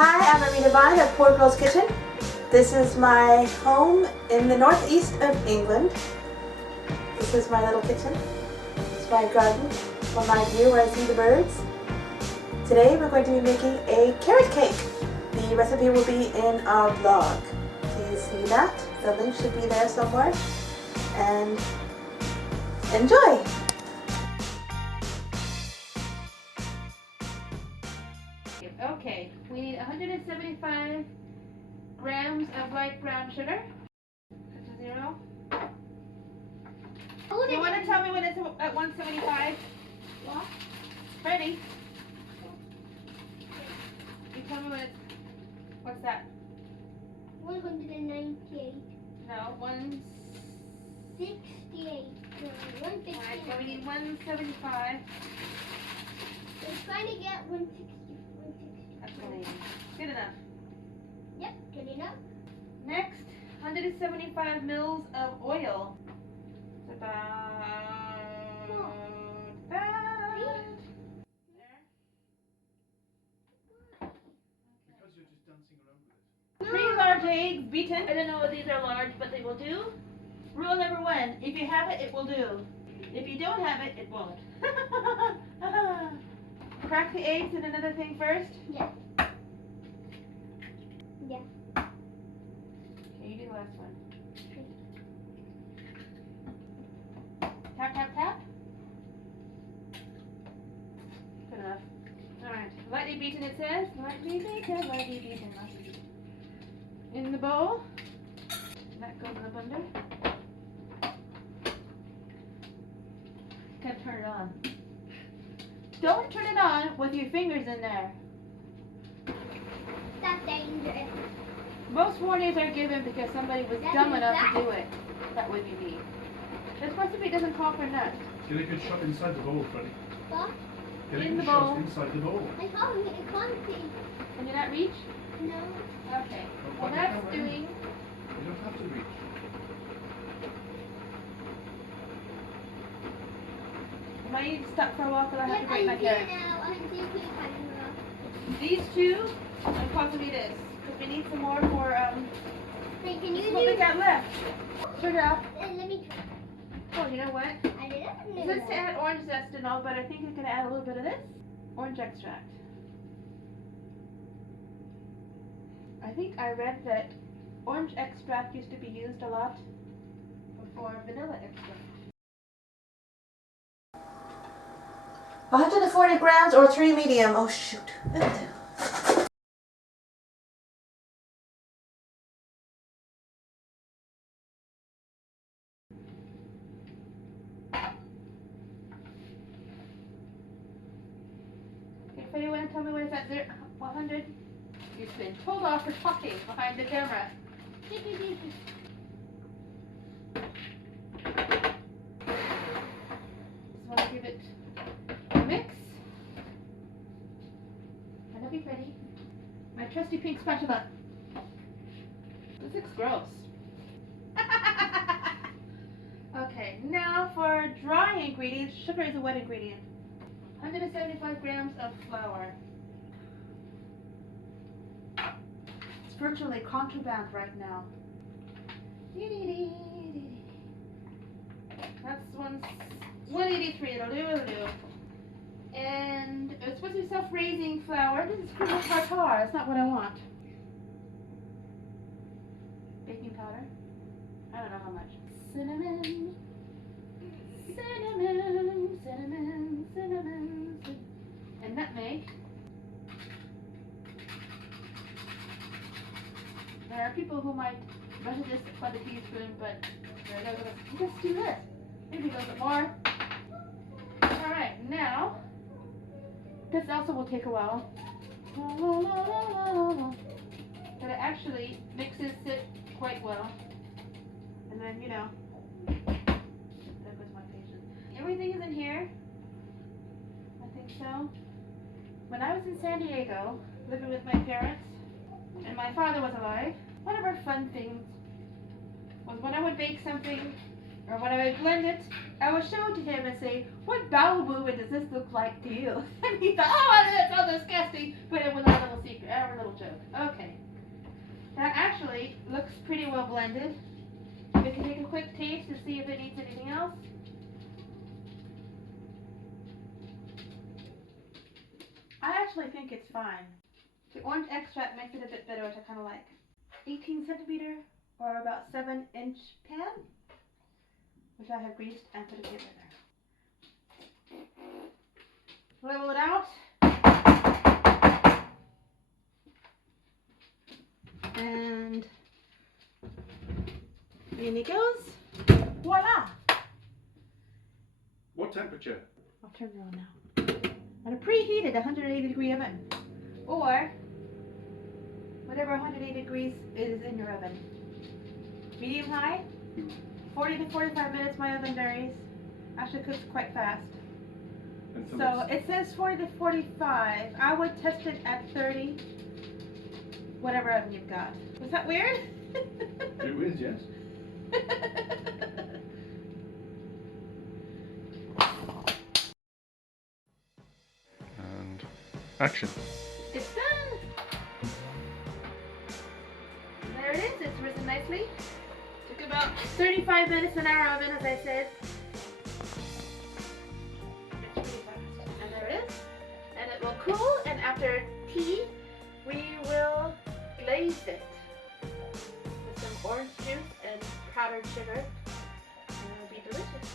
Hi, I'm Amina Vine of Poor Girl's Kitchen. This is my home in the northeast of England. This is my little kitchen. This is my garden from my view where I see the birds. Today we're going to be making a carrot cake. The recipe will be in our blog. Do you see that? The link should be there somewhere. And enjoy! Okay, we need 175 grams of light brown sugar. That's a 0. Do you want to tell me when it's at 175? What? Ready? You tell me when it's, what's that? 198. No, 68. No, 168. Alright, so we need 175. We're trying to get 160. That's what I need. Good enough. Yep, good enough. Next, 175 mils of oil. It's about that. There. Because you're just dancing around with it. 3 large eggs beaten. I don't know if these are large, but they will do. Rule number 1, if you have it, it will do. If you don't have it, it won't. Crack the eggs in another thing first. Yeah. Yeah. Okay, you do the last one. Tap, tap, tap. Good enough. Alright, lightly beaten it says. Lightly beaten, lightly beaten, lightly beaten. In the bowl. That goes in the blender. Gotta turn it on. Don't turn it on with your fingers in there. That's dangerous. Most warnings are given because somebody was dumb enough to do it. That would be me. This recipe doesn't call for nuts. Get a good shot inside the bowl, Freddie. What? Get In a the good bowl. shot inside the bowl. I can't see. Can you not reach? No. Okay. Well, that's doing. You don't have to reach. I might need to stop for a while because I have to break my I'm carrot. now. I'm seeing the camera. These two, and possibly this, because we need some more for Wait, can you what we do? got left. Sugar up. Let me try. Oh, you know what? I didn't know. It says to add orange zest and all, but I think you can add a little bit of this orange extract. I think I read that orange extract used to be used a lot before vanilla extract. 140 grams or 3 medium. Oh shoot. Okay, if anyone tell me when it's at 100, you've been told off for talking behind the camera. Just want to give it a mix. And I'll be ready. My trusty pink spatula. This looks gross. Okay, now for dry ingredients. Sugar is a wet ingredient. 175 grams of flour. It's virtually contraband right now. That's 183. It'll do. And it's supposed to be self-raising flour. This is cream of tartar. That's not what I want. Baking powder. I don't know how much. Cinnamon. And nutmeg. There are people who might measure this by the teaspoon, but just do this. Maybe a little bit more. Alright, now, this also will take a while. But it actually mixes it quite well. And then, you know, that was my patience. Everything is in here. I think so. When I was in San Diego, living with my parents, and my father was alive, one of our fun things was when I would bake something, or when I would blend it, I would show it to him and say, what bowel movement does this look like to you? And he thought, oh, that's so disgusting, but it was our little secret, our little joke. Okay. That actually looks pretty well blended. We can take a quick taste to see if it needs anything else. I actually think it's fine. The orange extract makes it a bit better, which I kind of like. 18 centimeter or about 7-inch pan, which I have greased and put together there. Level it out. And in it goes. Voila! What temperature? I'll turn it on now. At a preheated 180 degree oven. Or whatever 180 degrees is in your oven. Medium high, 40 to 45 minutes, my oven varies. Actually cooks quite fast. So it says 40 to 45. I would test it at 30. Whatever oven you've got. Was that weird? It is, yes. And action. It's done! There it is, it's risen nicely. Took about 35 minutes in our oven, as I said. It's pretty fast. And there it is. And it will cool, and after tea, we will glaze it with some orange juice and powdered sugar. And it will be delicious.